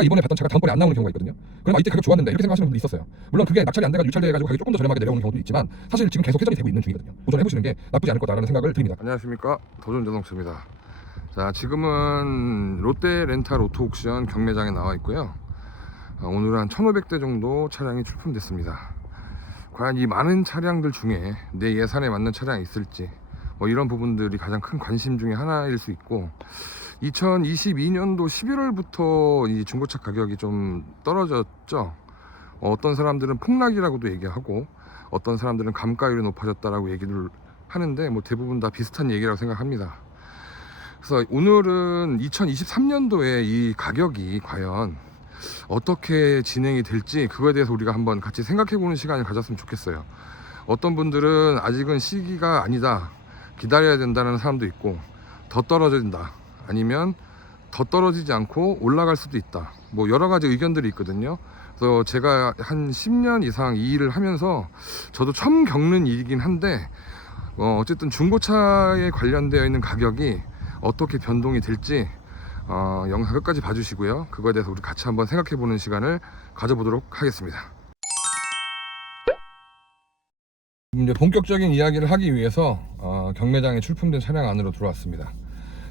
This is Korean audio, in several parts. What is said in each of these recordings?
내가 이번에 봤던 차가 다음번에 안 나오는 경우가 있거든요. 그럼 이때 가격 좋았는데 이렇게 생각하시는 분도 있었어요. 물론 그게 낙찰이 안 돼가지고 유찰돼가지고 가격이 조금 더 저렴하게 내려오는 경우도 있지만 사실 지금 계속 회전이 되고 있는 중이거든요. 도전해보시는 게 나쁘지 않을 거다라는 생각을 드립니다. 안녕하십니까, 도전자동차입니다. 자, 지금은 롯데 렌탈 오토 옥션 경매장에 나와 있고요. 오늘 한 1500대 정도 차량이 출품됐습니다. 과연 이 많은 차량들 중에 내 예산에 맞는 차량이 있을지 뭐 이런 부분들이 가장 큰 관심 중에 하나일 수 있고, 2022년도 11월부터 이 중고차 가격이 좀 떨어졌죠. 어떤 사람들은 폭락이라고도 얘기하고 어떤 사람들은 감가율이 높아졌다라고 얘기를 하는데 뭐 대부분 다 비슷한 얘기라고 생각합니다. 그래서 오늘은 2023년도에 이 가격이 과연 어떻게 진행이 될지 그거에 대해서 우리가 한번 같이 생각해 보는 시간을 가졌으면 좋겠어요. 어떤 분들은 아직은 시기가 아니다, 기다려야 된다는 사람도 있고, 더 떨어진다, 아니면 더 떨어지지 않고 올라갈 수도 있다, 뭐 여러 가지 의견들이 있거든요. 그래서 제가 한 10년 이상 이 일을 하면서 저도 처음 겪는 일이긴 한데, 어쨌든 중고차에 관련되어 있는 가격이 어떻게 변동이 될지 영상 끝까지 봐주시고요. 그거에 대해서 우리 같이 한번 생각해보는 시간을 가져보도록 하겠습니다. 이제 본격적인 이야기를 하기 위해서 경매장에 출품된 차량 안으로 들어왔습니다.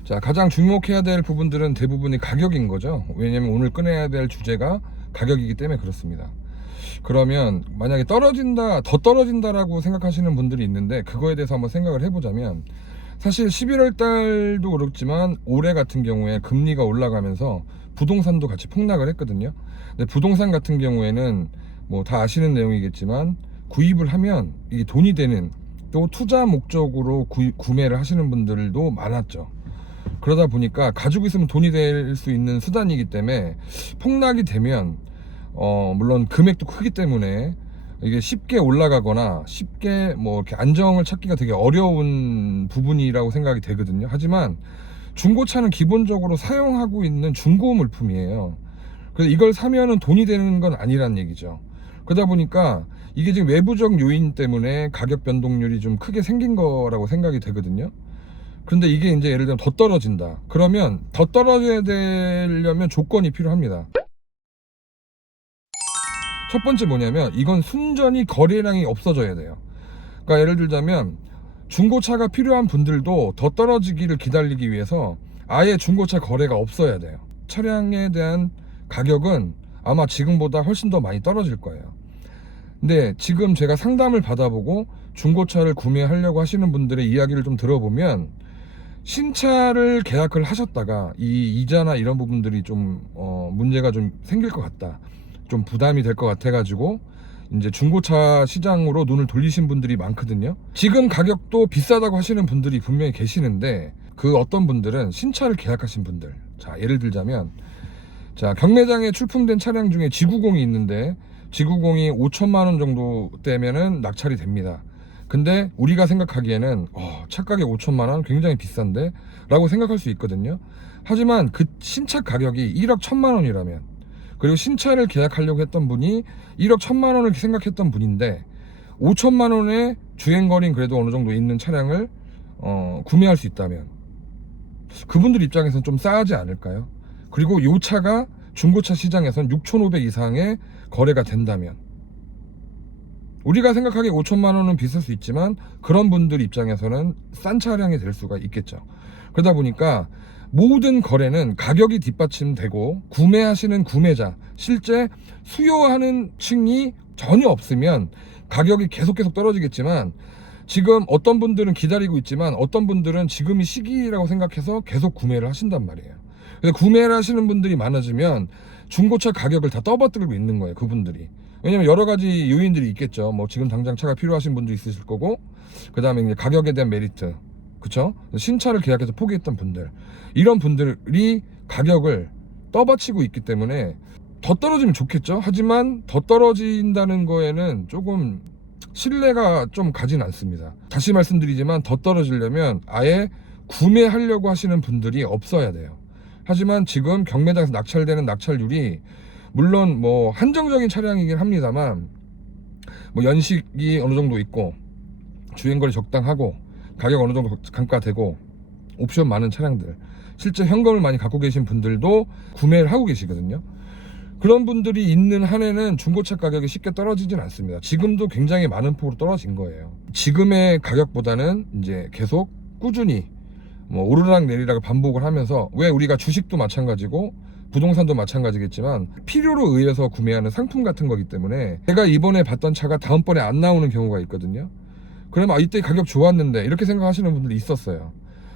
자, 가장 주목해야 될 부분들은 대부분이 가격인 거죠. 왜냐면 오늘 꺼내야 될 주제가 가격이기 때문에 그렇습니다. 그러면 만약에 떨어진다, 더 떨어진다라고 생각하시는 분들이 있는데, 그거에 대해서 한번 생각을 해보자면, 사실 11월 달도 그렇지만 올해 같은 경우에 금리가 올라가면서 부동산도 같이 폭락을 했거든요. 근데 부동산 같은 경우에는 뭐 다 아시는 내용이겠지만 구입을 하면 이게 돈이 되는, 또 투자 목적으로 구매를 하시는 분들도 많았죠. 그러다 보니까 가지고 있으면 돈이 될 수 있는 수단이기 때문에 폭락이 되면 물론 금액도 크기 때문에 이게 쉽게 올라가거나 쉽게 뭐 이렇게 안정을 찾기가 되게 어려운 부분이라고 생각이 되거든요. 하지만 중고차는 기본적으로 사용하고 있는 중고 물품이에요. 그래서 이걸 사면은 돈이 되는 건 아니란 얘기죠. 그러다 보니까 이게 지금 외부적 요인 때문에 가격 변동률이 좀 크게 생긴 거라고 생각이 되거든요. 근데 이게 이제 예를 들면 더 떨어진다, 그러면 더 떨어져야 되려면 조건이 필요합니다. 첫 번째 뭐냐면, 이건 순전히 거래량이 없어져야 돼요. 그러니까 예를 들자면 중고차가 필요한 분들도 더 떨어지기를 기다리기 위해서 아예 중고차 거래가 없어야 돼요. 차량에 대한 가격은 아마 지금보다 훨씬 더 많이 떨어질 거예요. 근데 지금 제가 상담을 받아보고 중고차를 구매하려고 하시는 분들의 이야기를 좀 들어보면, 신차를 계약을 하셨다가 이 이자나 이런 부분들이 좀 문제가 좀 생길 것 같다, 좀 부담이 될 것 같아 가지고 이제 중고차 시장으로 눈을 돌리신 분들이 많거든요. 지금 가격도 비싸다고 하시는 분들이 분명히 계시는데, 그 어떤 분들은 신차를 계약하신 분들, 자 예를 들자면, 자 경매장에 출품된 차량 중에 G90이 있는데, G90이 5천만 원 정도 되면은 낙찰이 됩니다. 근데 우리가 생각하기에는 차가격 5천만 원 굉장히 비싼데 라고 생각할 수 있거든요. 하지만 그 신차 가격이 1억 1천만 원이라면, 그리고 신차를 계약하려고 했던 분이 1억 1천만 원을 생각했던 분인데 5천만 원의 주행거리는 그래도 어느 정도 있는 차량을 구매할 수 있다면 그분들 입장에서는 좀 싸하지 않을까요? 그리고 이 차가 중고차 시장에서는 6,500 이상의 거래가 된다면, 우리가 생각하기에 5천만 원은 비쌀 수 있지만 그런 분들 입장에서는 싼 차량이 될 수가 있겠죠. 그러다 보니까 모든 거래는 가격이 뒷받침되고, 구매하시는 구매자, 실제 수요하는 층이 전혀 없으면 가격이 계속 떨어지겠지만, 지금 어떤 분들은 기다리고 있지만 어떤 분들은 지금이 시기라고 생각해서 계속 구매를 하신단 말이에요. 그래서 구매를 하시는 분들이 많아지면 중고차 가격을 다 떠받들고 있는 거예요, 그분들이. 왜냐면 여러 가지 요인들이 있겠죠. 뭐 지금 당장 차가 필요하신 분도 있으실 거고, 그 다음에 이제 가격에 대한 메리트, 그쵸? 신차를 계약해서 포기했던 분들, 이런 분들이 가격을 떠받치고 있기 때문에 더 떨어지면 좋겠죠. 하지만 더 떨어진다는 거에는 조금 신뢰가 좀 가진 않습니다. 다시 말씀드리지만 더 떨어지려면 아예 구매하려고 하시는 분들이 없어야 돼요. 하지만 지금 경매장에서 낙찰되는 낙찰률이 물론 뭐 한정적인 차량이긴 합니다만, 뭐 연식이 어느 정도 있고 주행거리 적당하고 가격 어느 정도 감가되고 옵션 많은 차량들, 실제 현금을 많이 갖고 계신 분들도 구매를 하고 계시거든요. 그런 분들이 있는 한에는 중고차 가격이 쉽게 떨어지진 않습니다. 지금도 굉장히 많은 폭으로 떨어진 거예요. 지금의 가격보다는 이제 계속 꾸준히 뭐 오르락 내리락 반복을 하면서, 왜 우리가 주식도 마찬가지고 부동산도 마찬가지겠지만 필요로 의해서 구매하는 상품 같은 거기 때문에, 제가 이번에 봤던 차가 다음번에 안 나오는 경우가 있거든요. 그러면 이때 가격 좋았는데 이렇게 생각하시는 분들이 있었어요.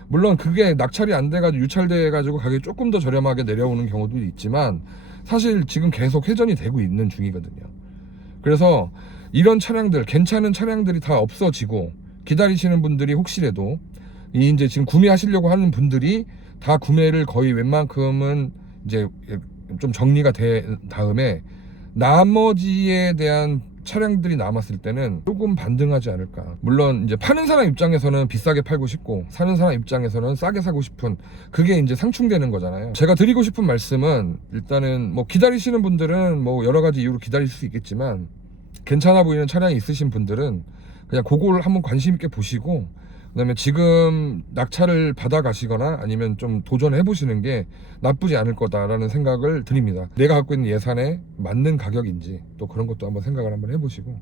물론 그게 낙찰이 안 돼가지고 유찰돼가지고 가격이 조금 더 저렴하게 내려오는 경우도 있지만, 사실 지금 계속 회전이 되고 있는 중이거든요. 그래서 이런 차량들, 괜찮은 차량들이 다 없어지고 기다리시는 분들이, 혹시라도 이제 지금 구매하시려고 하는 분들이 다 구매를 거의 웬만큼은 이제 좀 정리가 된 다음에 나머지에 대한 차량들이 남았을 때는 조금 반등하지 않을까. 물론 이제 파는 사람 입장에서는 비싸게 팔고 싶고, 사는 사람 입장에서는 싸게 사고 싶은, 그게 이제 상충되는 거잖아요. 제가 드리고 싶은 말씀은, 일단은 뭐 기다리시는 분들은 뭐 여러 가지 이유로 기다릴 수 있겠지만, 괜찮아 보이는 차량이 있으신 분들은 그냥 그걸 한번 관심 있게 보시고, 그다음에 지금 낙찰을 받아 가시거나 아니면 좀 도전해 보시는 게 나쁘지 않을 거다라는 생각을 드립니다. 내가 갖고 있는 예산에 맞는 가격인지 또 그런 것도 한번 생각을 한번 해보시고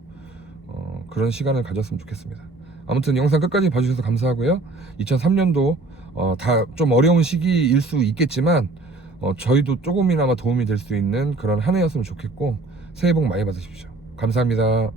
그런 시간을 가졌으면 좋겠습니다. 아무튼 영상 끝까지 봐주셔서 감사하고요. 2003년도 다 좀 어려운 시기일 수 있겠지만 저희도 조금이나마 도움이 될 수 있는 그런 한 해였으면 좋겠고, 새해 복 많이 받으십시오. 감사합니다.